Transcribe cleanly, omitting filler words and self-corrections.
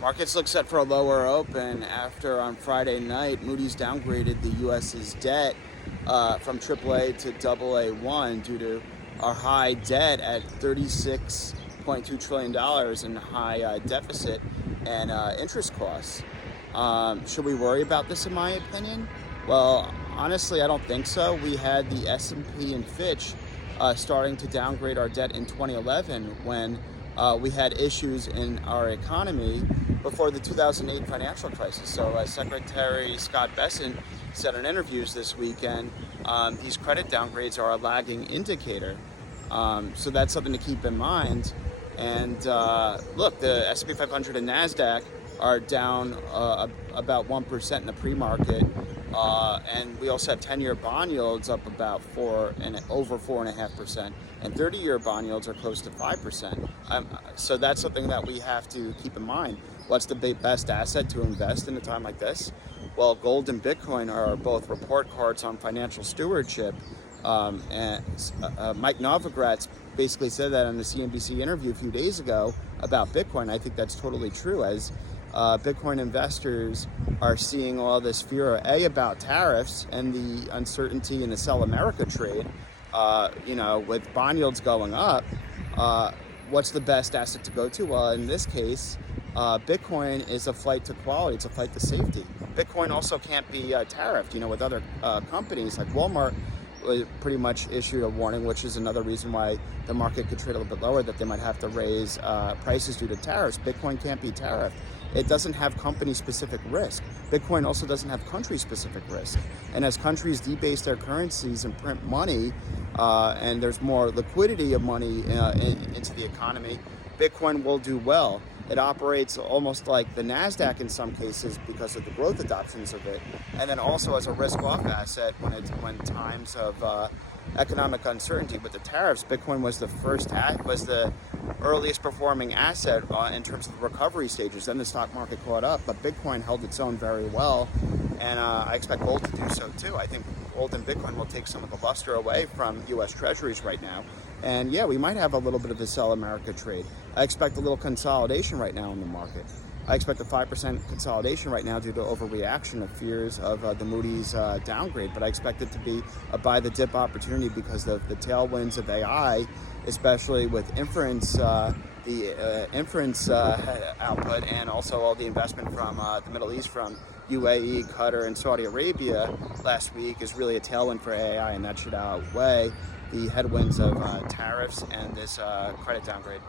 Markets look set for a lower open after on Friday night, Moody's downgraded the U.S.'s debt from AAA to AA1 due to our high debt at $36.2 trillion in high deficit and interest costs. Should we worry about this, in my opinion? Well, honestly, I don't think so. We had the S&P and Fitch starting to downgrade our debt in 2011 when we had issues in our economy before the 2008 financial crisis. So Secretary Scott Bessent said in interviews this weekend, these credit downgrades are a lagging indicator. So that's something to keep in mind. And look, the S&P 500 and NASDAQ are down about 1% in the pre-market. And we also have 10-year bond yields up about over 4.5%, and 30-year bond yields are close to 5%. So that's something that we have to keep in mind. What's the best asset to invest in a time like this? Well, gold and Bitcoin are both report cards on financial stewardship. And Mike Novogratz basically said that on the CNBC interview a few days ago about Bitcoin. I think that's totally true, as Bitcoin investors are seeing all this fear, about tariffs and the uncertainty in the Sell America trade. With bond yields going up, what's the best asset to go to? Well, in this case, Bitcoin is a flight to quality. It's a flight to safety. Bitcoin also can't be tariffed. With other companies like Walmart pretty much issued a warning, which is another reason why the market could trade a little bit lower, that they might have to raise prices due to tariffs. Bitcoin can't be tariffed. It doesn't have company-specific risk. Bitcoin also doesn't have country-specific risk. And as countries debase their currencies and print money, and there's more liquidity of money into the economy, Bitcoin will do well. It operates almost like the NASDAQ in some cases because of the growth adoptions of it, and then also as a risk-off asset when times of economic uncertainty. With the tariffs, Bitcoin was the earliest performing asset in terms of the recovery stages. Then the stock market caught up, but Bitcoin held its own very well, and I expect gold to do so too. I think gold and Bitcoin will take some of the luster away from U.S. Treasuries right now. And yeah, we might have a little bit of a Sell America trade. I expect a little consolidation right now in the market. I expect a 5% consolidation right now due to overreaction of fears of the Moody's downgrade, but I expect it to be a buy the dip opportunity because of the tailwinds of AI, especially with inference, inference output, and also all the investment from the Middle East from UAE, Qatar, and Saudi Arabia last week is really a tailwind for AI, and that should outweigh the headwinds of tariffs and this credit downgrade.